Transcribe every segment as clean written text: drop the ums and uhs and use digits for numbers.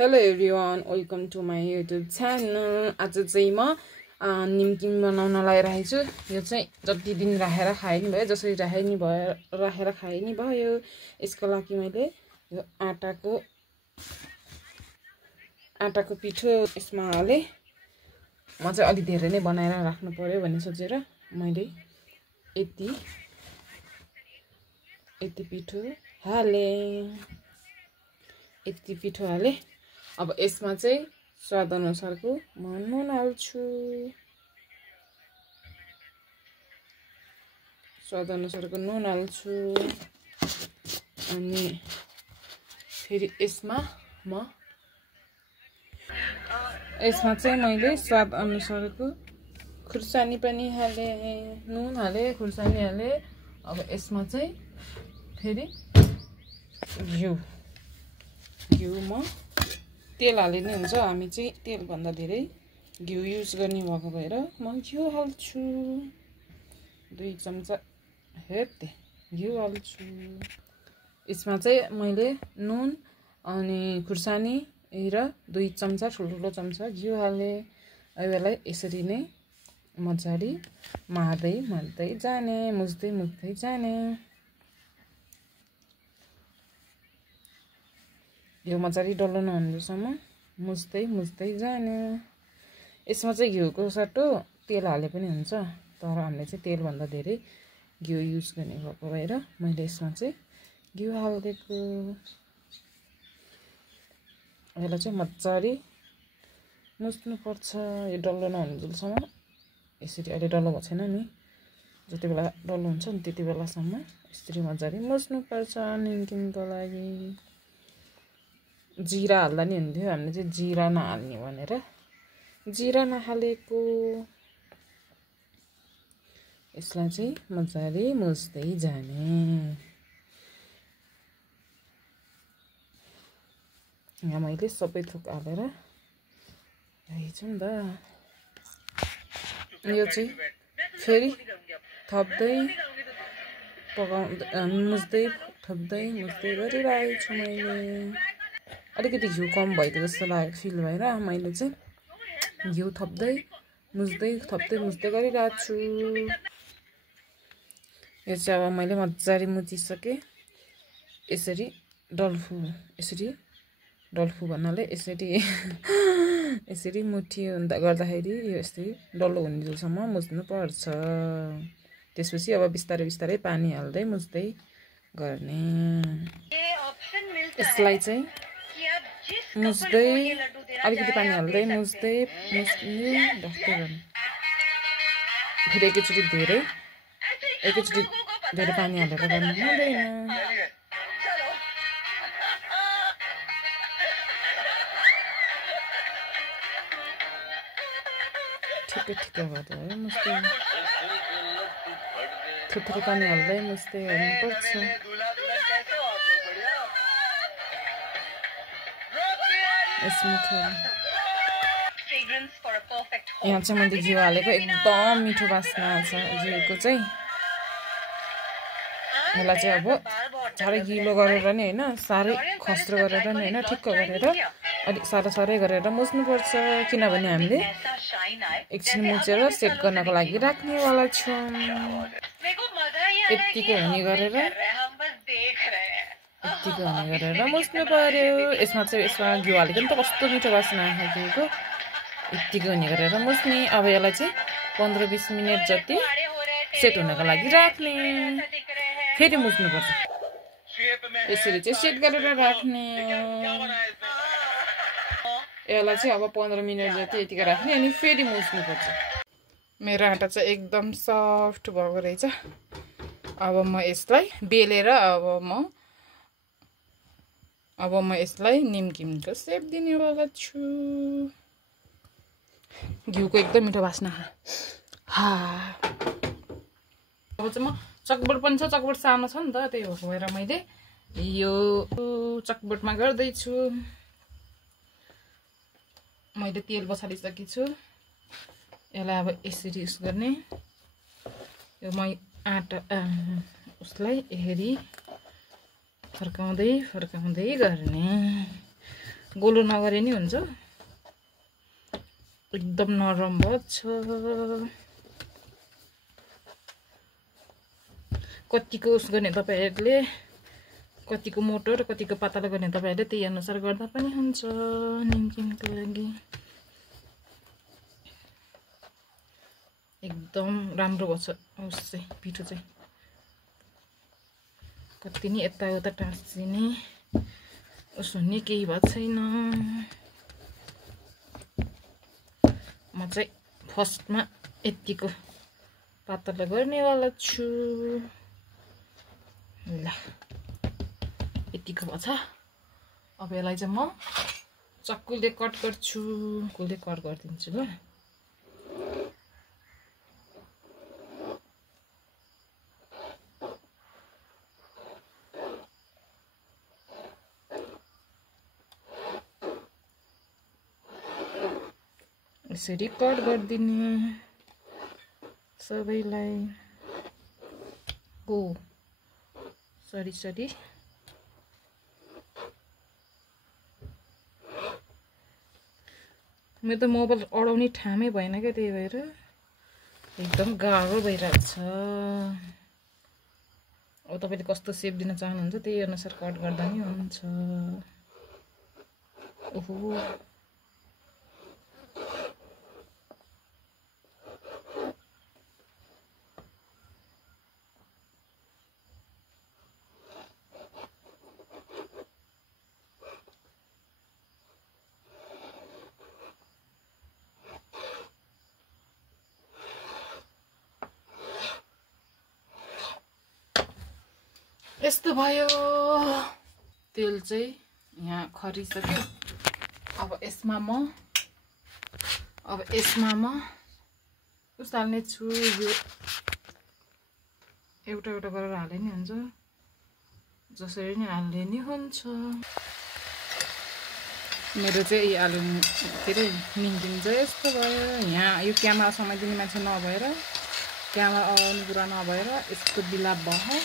Hello everyone, welcome to my YouTube channel. आज चाहिँ म निम्किम बनाउन लागिरहेको छु। यो चाहिँ जति दिन राखेर खाए नि भयो, जसरी राखेर खाए नि भयो। यसको लागि मैले यो आटाको पिठो यसमा हाले। म चाहिँ अलि धेरै नै बनाएर राख्नु पर्यो भन्ने सोचेर मैले यति पिठो हाले। अब यसमा चाहिँ स्वाद अनुसारको म नुन हाल्छु। अनि फेरि यसमा चाहिँ मैले स्वाद अनुसारको खुर्सानी पनि हाले, नुन हाले, खुर्सानी हाले। अब यसमा चाहिँ फेरि घिउ म तेल हाले नै हुन्छ। हामी चाहिँ तेल भन्दा धेरै घिउ युज गर्ने भएको भएर म घिउ हाल्छु। 2 चम्चा घिउ हाल्छु। यसमा चाहिँ मैले नुन अनि खुर्सानी र 2 चम्चा ठुलो चम्चा घिउ हाले। यसलाई यसरी नै मजाले मार्दै जाने, मुस्दै जाने। यो मजाले डल्लो नहुन्जेलसम्म मुस्दै जाने। यसमा चाहिँ घिउको सट्टो तेल हाले पनि हुन्छ, तर हामीले चाहिँ तेल भन्दा धेरै घिउ युज गर्ने भएको भएर मैले यसमा चाहिँ घिउ हाल्दिएको। यसलाई चाहिँ मजाले मुस्नु पर्छ, यो डल्लो नहुन्जेलसम्म। यसरी अहिले डल्लो भएको छैन नि, जति बेला डल्लो हुन्छ नि त्यति बेलासम्म यसरी मजाले मुस्नु पर्छ। निम्किमको लागि जिरा हाल्दा नि हुन्थ्यो, हामीले चाहिँ जिरा नहाल्ने भनेर जिरा नहालेको। यसलाई चाहिँ मजाले मुस्दै जाने। यहाँ मैले सबै थोक हालेर राखेछु नि त। यो चाहिँ फेरि थप्दै मुस्दै गरिरहेको छु मैले। अलिकति घिउ कम भएको जस्तो लाग्यो, फिल भएर मैले चाहिँ घिउ थप्दै मुस्दै गरिरहेको छु। यो चाहिँ अब मैले मजाले मुचिसकेँ। यसरी डल्फु भन्नाले यसरी मुठी गर्दाखेरि यो यसरी डल्लो हुन्जेलसम्म मुच्नु पर्छ। त्यसपछि अब बिस्तारै पानी हाल्दै मुच्दै गर्ने। यसलाई चाहिँ मुस्दै अलिकति पानी हाल्दै मुस्दै राख्दै गर्ने। फेरि एकैचोटि धेरै पानी हालेर गर्नु हुँदैन। ठिकै गर्दा है मुस्दै, थोरै पानी हाल्दै मुस्दै गर्नुपर्छ। यहाँ चाहिँ मैले घिउ हालेको, एकदम मिठो बास्ना छ घिउको चाहिँ। यसलाई चाहिँ अब साह्रै गिलो गरेर नि होइन, साह्रै खस्रो गरेर नि होइन, ठिक्क गरेर अलिक साह्रै गरेर मुच्नुपर्छ। किनभने हामीले एकछिन मुछेर सेट गर्नको लागि राख्नेवाला छौँ। यत्तिकै हुने गरेर मुच्नु पर्यो। यसमा घिउ हालेको नि त कस्तो मिठो बास्ना आएको घिउको। यत्तिकै हुने गरेर मुच्ने। अब यसलाई चाहिँ 15-20 मिनट जति सेट हुनको लागि राख्ने, फेरि मुच्नुपर्छ। यसरी चाहिँ सेट गरेर राख्ने। यसलाई चाहिँ अब 15 मिनट जति यतिकै राख्ने, अनि फेरि मुच्नुपर्छ। मेरो आँटा चाहिँ एकदम सफ्ट भएको रहेछ। अब म यसलाई बेलेर अब म यसलाई निम्किमको सेप दिने वाला छु। घिउको एकदम मिठो बास्ना। अब चाहिँ म चकबट पनि छ, चकबट सानो छ नि त, त्यही भएर मैले यो चकबटमा गर्दैछु। मैले तेल बसालिसकेको छु। यसलाई अब यसरी युज गर्ने। यो म आँटा उसलाई यसरी फर्काउँदै गर्ने। गोलो नगरे नि हुन्छ एकदम नरम भन्छ कतिको उस गर्ने तपाईहरुले कतिको मोटो र कतिको पातलो गर्ने तपाईहरुले त्यही अनुसार गर्दा पनि हुन्छ निमकिनको लागि एकदम राम्रो भन्छ उस चाहिँ पिठो चाहिँ कति नि यताउता टाँसिने उस हुने केही भएको छैन म चाहिँ फर्स्टमा यतिको पातलो गर्नेवाला छु ल यतिको भछ अब यसलाई चाहिँ म चक्कुले कट गर्छु चक्कुले कट गरिदिन्छु ल यसरी कट गरिदिने सबैलाई हो सरी सरी मेरो त मोबाइल अडाउने ठामै भएन क्या त्यही भएर एकदम गाह्रो भइरहेको छ अब तपाईले कस्तो शेप दिन चाहनुहुन्छ त्यही अनुसार कट गर्दा नि हुन्छ ओहो यस्तो भयो तेल चाहिँ यहाँ खरिसक्यो अब यसमा म उसाल्ने छु यो एउटा एउटा गरेर हाले नि हुन्छ जसरी नि हाल्ने नि हुन्छ मेरो चाहिँ यो आलु के रे निमकिन चाहिँ यस्तो भयो यहाँ यो क्यामेरा समाइदिने मान्छे नभएर क्यामेरा आउने कुरा नभएर यस्तो बिलाप भयो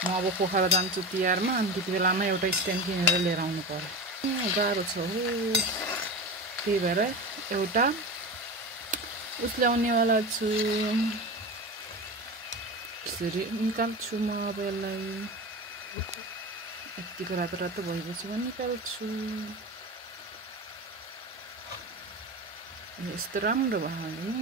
म अब पोखरा जान्छु तिहारमा अनि त्यति बेलामा एउटा स्ट्यान्ड किनेर लिएर आउनु पर्यो गाह्रो छ हो त्यही भएर एउटा उसल्याउनेवाला छु यसरी निकाल्छु म अब यसलाई यतिको रातो रातो भएपछि म निकाल्छु यस्तो राम्रो भयो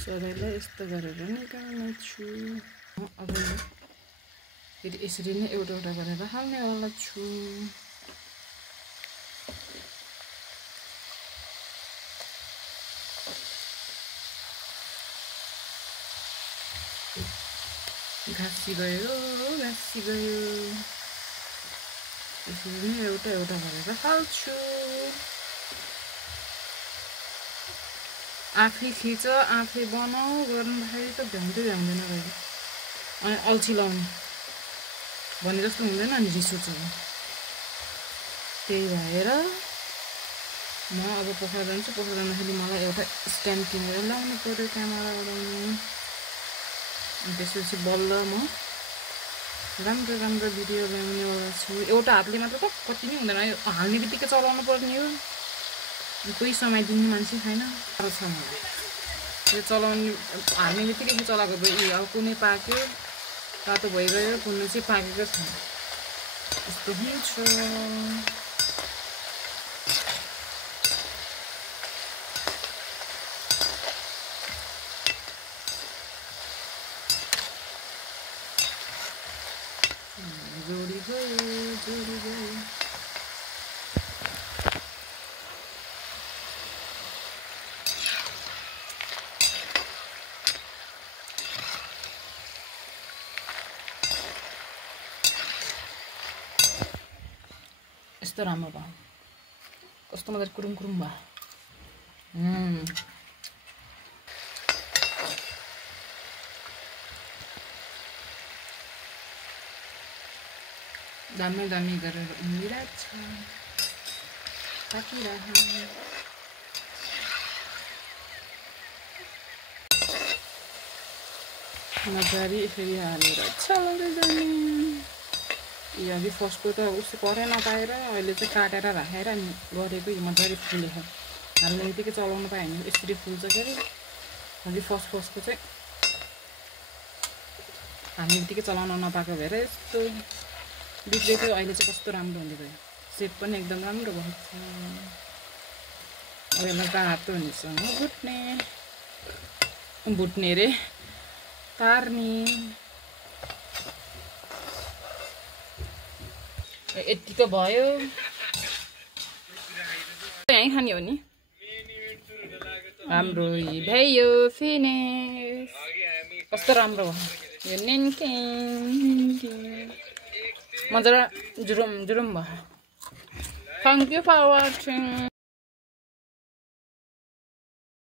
सबैलाई यस्तो गरेर निकाल्ने छु अब फेरि यसरी नै एउटा एउटा गरेर हाल्नेवाला छु घाँसी गयो यसरी नै एउटा एउटा गरेर हाल्छु आफै खिच आफै बनाऊ गर्दाखेरि त भ्याउँदैन रहेछ अनि अल्छी लाउने भने जस्तो हुँदैन अनि रिस उठ्छ त्यही भएर म अब पोखरा जान्छु पोखरा जाँदाखेरि मलाई एउटा स्ट्यान्ड किनेर ल्याउनु पर्यो क्यामेरा उडाउनु अनि त्यसपछि बल्ल म राम्रो राम्रो भिडियो ल्याउनेवाला छु एउटा हातले मात्र त कति नै हुँदैन हाल्ने बित्तिकै चलाउनु पर्ने हो कोही समय दिने मान्छे छैन साह्रो छ मलाई यो चलाउने हाल्ने बित्तिकै चलाएको भयो अब कुनै पाक्यो तातो भइगयो कुनै चाहिँ पाकेको छैन यस्तो हुन्छ जोडी गयो यस्तो राम्रो भयो कस्तो मजाले कुरुम कुरुम भयो दामी गरेर उम्लिरहेको छ पाकिरहेको मजाले यसरी हालेर चलाउँदै जाने। यो अघि फर्स्टको त उसको परै नपाएर अहिले चाहिँ काटेर राखेर नि गरेको यो मजाले फुलेको। हाल्ने बित्तिकै चलाउनु पायो भने यसरी फुल्छ के अरे। अघि फर्स्टको चाहिँ हाल्ने बित्तिकै चलाउन नपाएको भएर यस्तो बिग्रेको। अहिले चाहिँ कस्तो राम्रो हुँदै गयो, सेप पनि एकदम राम्रो भएको छ। अब यसलाई तातो हुनेसँग भुट्ने रे तार्ने। यति त भयो, यहीँ खाने हो नि हाम्रो भयो फिनिस। कस्तो राम्रो भयो यो मजाले जुरुम जुरुम भयो। Thank you for watching.